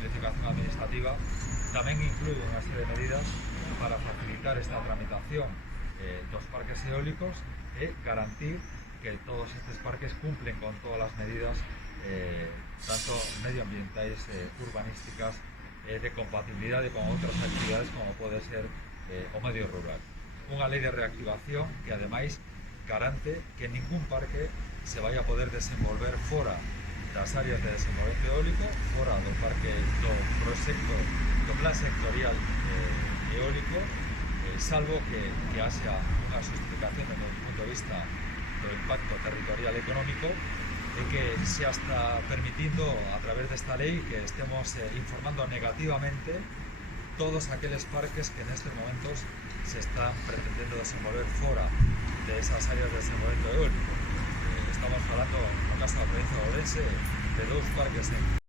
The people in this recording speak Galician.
simplificación administrativa, tamén inclúe unha serie de medidas para facilitar esta tramitación dos parques eólicos e garantir que todos estes parques cumplen con todas as medidas tanto medioambientais, urbanísticas, de compatibilidade con outras actividades como pode ser o medio rural. Unha lei de reactivación que ademais garante que ningún parque se vai a poder desenvolver fora das áreas de desenvolvemento eólico, fora do parque do proxecto do plan sectorial eólico, salvo que haxa unha justificación desde o punto de vista do impacto territorial económico e que se está permitindo a través desta lei que estemos informando negativamente todos aqueles parques que nestes momentos se están pretendendo desenvolver fora de esas áreas de desenvolvemento eólico. Estamos falando, no caso da provincia de Ourense, de 2 parques en